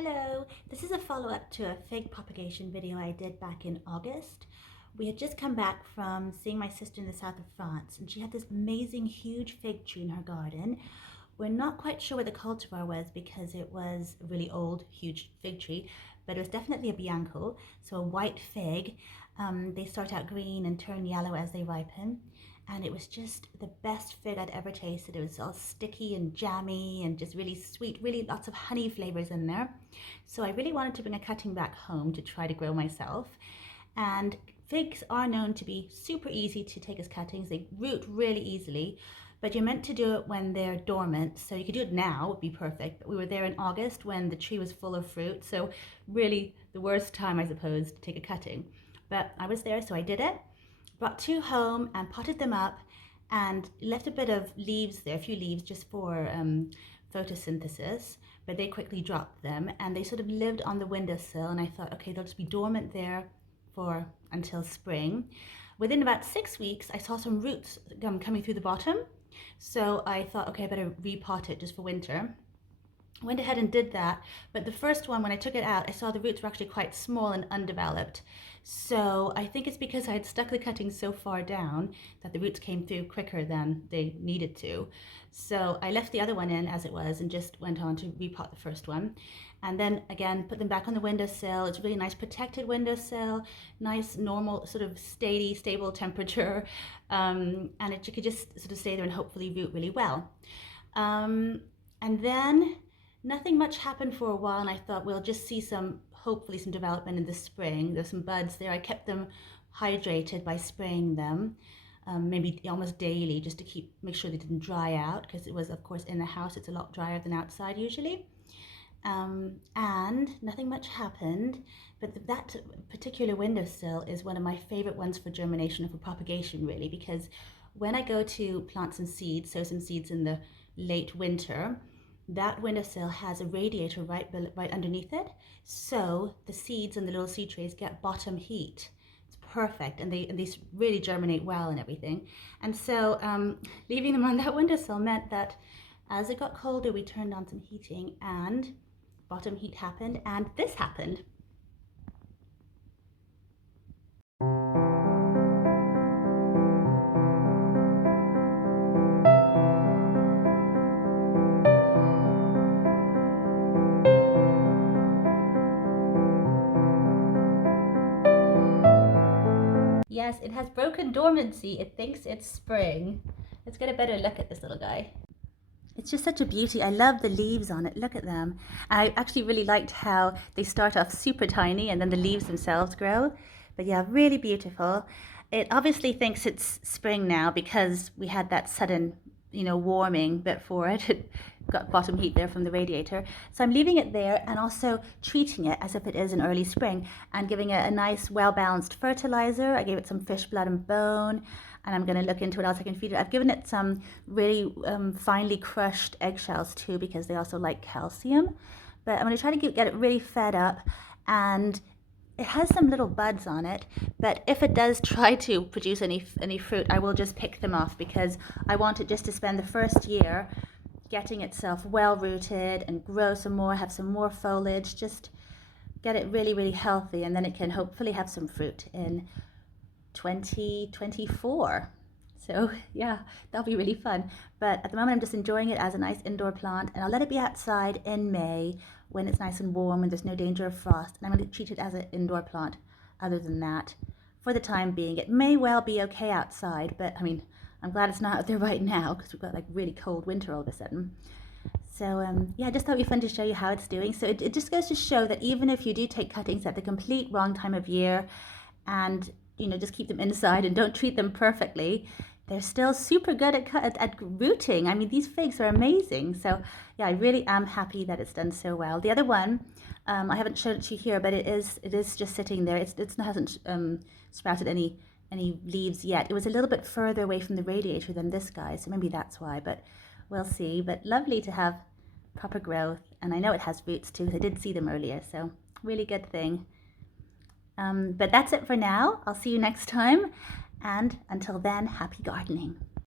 Hello, this is a follow-up to a fig propagation video I did back in August. We had just come back from seeing my sister in the south of France, and she had this amazing huge fig tree in her garden. We're not quite sure what the cultivar was because it was a really old, huge fig tree, but it was definitely a Bianco, so a white fig. They start out green and turn yellow as they ripen. And it was just the best fig I'd ever tasted. It was all sticky and jammy and just really sweet, really lots of honey flavors in there. So I really wanted to bring a cutting back home to try to grow myself. And figs are known to be super easy to take as cuttings. They root really easily, but you're meant to do it when they're dormant. So you could do it now, it would be perfect. But we were there in August when the tree was full of fruit. So really the worst time, I suppose, to take a cutting. But I was there, so I did it. Brought two home and potted them up and left a bit of leaves there, a few leaves just for photosynthesis, but they quickly dropped them and they sort of lived on the windowsill, and I thought, okay, they'll just be dormant there for until spring. Within about 6 weeks, I saw some roots coming through the bottom, so I thought, okay, I better repot it just for winter. Went ahead and did that, but the first one, when I took it out, I saw the roots were actually quite small and undeveloped. So I think it's because I had stuck the cuttings so far down that the roots came through quicker than they needed to. So I left the other one in as it was and just went on to repot the first one. And then again, put them back on the windowsill. It's a really nice protected windowsill, nice normal sort of steady, stable temperature. And you could just sort of stay there and hopefully root really well. And then nothing much happened for a while, and I thought we'll just see hopefully some development in the spring. There's some buds there. I kept them hydrated by spraying them, maybe almost daily, just to make sure they didn't dry out, because it was, of course, in the house. It's a lot drier than outside usually. And nothing much happened, but that particular windowsill is one of my favorite ones for germination and for propagation, really, because when I go to plant some seeds, sow some seeds in the late winter, that windowsill has a radiator right underneath it, so the seeds and the little seed trays get bottom heat. It's perfect, and these really germinate well and everything. And so leaving them on that windowsill meant that as it got colder, we turned on some heating, and bottom heat happened, and this happened. Yes, it has broken dormancy. It thinks it's spring. Let's get a better look at this little guy. It's just such a beauty. I love the leaves on it. Look at them. I actually really liked how they start off super tiny and then the leaves themselves grow. But yeah, really beautiful. It obviously thinks it's spring now because we had that sudden, warming bit for it. It got bottom heat there from the radiator. So I'm leaving it there and also treating it as if it is an early spring and giving it a nice, well-balanced fertilizer. I gave it some fish blood and bone, and I'm going to look into what else I can feed it. I've given it some really finely crushed eggshells too, because they also like calcium. But I'm going to try to get it really fed up, and it has some little buds on it, but if it does try to produce any fruit, I will just pick them off, because I want it just to spend the first year getting itself well rooted and grow some more, have some more foliage, just get it really, really healthy, and then it can hopefully have some fruit in 2024. So yeah, that'll be really fun. But at the moment I'm just enjoying it as a nice indoor plant, and I'll let it be outside in May when it's nice and warm and there's no danger of frost, and I'm going to treat it as an indoor plant. Other than that, for the time being, it may well be okay outside, but I mean, I'm glad it's not out there right now because we've got like really cold winter all of a sudden. So yeah, I just thought it'd be fun to show you how it's doing. So it just goes to show that even if you do take cuttings at the complete wrong time of year and just keep them inside and don't treat them perfectly, they're still super good at rooting. I mean, these figs are amazing. So yeah, I really am happy that it's done so well. The other one, I haven't shown it to you here, but it is just sitting there. It hasn't sprouted any leaves yet. It was a little bit further away from the radiator than this guy, so maybe that's why, but we'll see. But lovely to have proper growth, and I know it has roots too. I did see them earlier, so really good thing. But that's it for now. I'll see you next time, and until then, happy gardening.